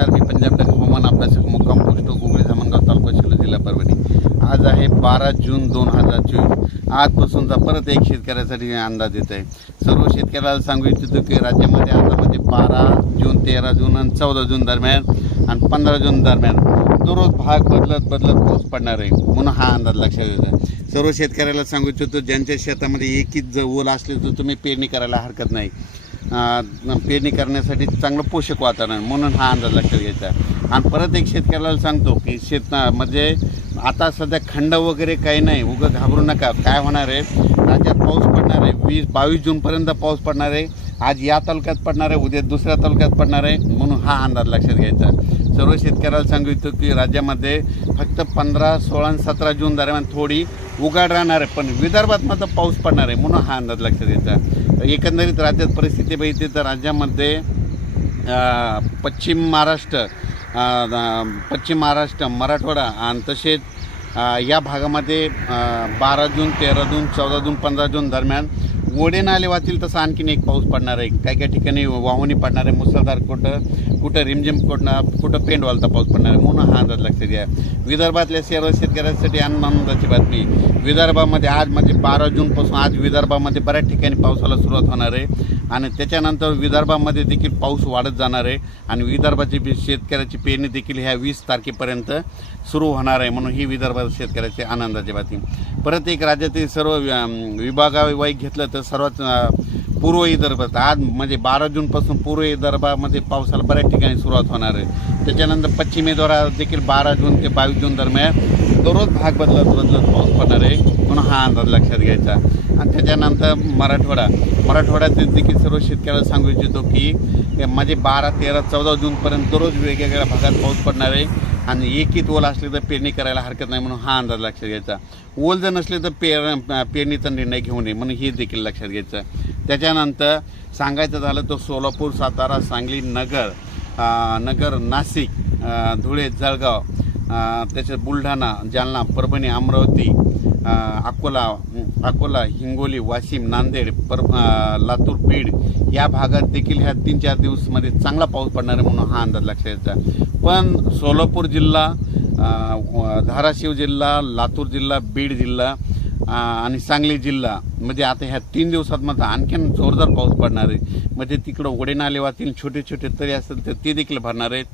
नमस्कार, मी पंजाब टक हवामान अभ्यासक मुक्काम पोस्ट गुगळी धामणगाव तालुका शिल्लोड जिल्हा परभणी। आज आहे 12 जून 2024। आजपासूनचा परत एक शेतकऱ्यासाठी अंदाज येत आहे। सर्व शेतकऱ्याला सांगू इच्छितो की राज्यामध्ये आता 12 जून 13 जून आणि 14 जून दरम्यान आणि 15 जून दरम्यान दररोज भाग बदलत पाऊस पडणार आहे, म्हणून हा अंदाज लक्षात येतो। सर्व शेतकऱ्याला सांगू इच्छितो ज्यांच्या शेतामध्ये एकच ओल असले तर तुम्ही पेरणी करायला हरकत नाही। पेरणी करण्यासाठी चांगलं पोषक वातावरण, म्हणून हा अंदाज लक्षात घ्यायचा। आणि परत एक शेतकऱ्याला सांगतो की म्हणजे आता सध्या खंड वगैरे काही नाही, उगं घाबरू नका। काय होणार आहे, राज्यात पाऊस पडणार आहे, 20-22 जूनपर्यंत पाऊस पडणार आहे। आज या तालुक्यात पडणार आहे, उद्या दुसऱ्या तालुक्यात पडणार आहे, म्हणून हा अंदाज लक्षात घ्यायचा। सर्व शेतकऱ्याला सांगू इच्छितो की राज्यामध्ये फक्त 15, 16 आणि 17 जून दरम्यान थोडी उघाड राहणार आहे, पण विदर्भात मात्र पाऊस पडणार आहे, म्हणून हा अंदाज लक्षात घ्यायचा। एकंदरीत राज्यात परिस्थिती बघितली तर राज्यामध्ये पश्चिम महाराष्ट्र, मराठवाडा आणि तसेच या भागामध्ये 12 जून, 13 जून, 14 जून, 15 जून दरम्यान ओढे नाले वाहतील तसं आणखीन एक पाऊस पडणार आहे। काही ठिकाणी वाहुणी पडणार आहे, मुसळधार, कुठं रिमझिम, कुठं पेंडवालता पाऊस पडणार आहे, म्हणून हा अंदाज लक्षात घ्या। विदर्भातल्या सर्व शेतकऱ्यांसाठी आनंदाची बातमी, विदर्भामध्ये आज म्हणजे 12 जूनपासून आज विदर्भामध्ये बऱ्याच ठिकाणी पावसाला सुरुवात होणार आहे आणि त्याच्यानंतर विदर्भामध्ये देखील पाऊस वाढत जाणार आहे आणि विदर्भाची शेतकऱ्याची पेरणी देखील ह्या 20 तारखेपर्यंत सुरू होणार आहे, म्हणून ही विदर्भात शेतकऱ्याची आनंदाची बातमी। परत एक राज्यातील सर्व विभागावाईज घेतलं तर सर्वात पूर्व विदर्भात आज म्हणजे 12 जूनपासून पूर्व विदर्भामध्ये पावसाला बऱ्याच ठिकाणी सुरुवात होणार आहे। त्याच्यानंतर पश्चिमी विदर्भात देखील 12 जून ते 22 जून दरम्यान दररोज भाग बदलत पाऊस पडणार आहे, म्हणून हा अंदाज लक्षात घ्यायचा। आणि त्याच्यानंतर मराठवाड्यात देखील सर्व शेतकऱ्याला सांगू इच्छितो की म्हणजे 12, 13, 14 जूनपर्यंत दररोज वेगवेगळ्या भागात पाऊस पडणार आहे आणि एकच ओल असले तर पेरणी करायला हरकत नाही, म्हणून हा अंदाज लक्षात घ्यायचा। ओल जर नसले तर पेरणीचा निर्णय घेऊ नये, म्हणून हे देखील लक्षात घ्यायचं। त्याच्यानंतर सांगायचं झालं तर सोलापूर, सातारा, सांगली, नगर, नाशिक, धुळे, जळगाव, त्याच्यात बुलढाणा, जालना, परभणी, अमरावती, अकोला, हिंगोली, वाशिम, नांदेड, लातूर, बीड या भागात देखील ह्या 3-4 दिवसामध्ये चांगला पाऊस पडणार आहे, म्हणून हा अंदाज लक्षात घ्यायचा। पण सोलापूर जिल्हा, धाराशिव जिल्हा, लातूर जिल्हा, बीड जिल्हा आणि सांगली जिल्हा म्हणजे आता ह्या 3 दिवसात मात्र आणखीन जोरदार पाऊस पडणार आहे, म्हणजे तिकडं ओढे नाले वाहतील, छोटे तरी असेल तर ते देखील भरणार आहेत।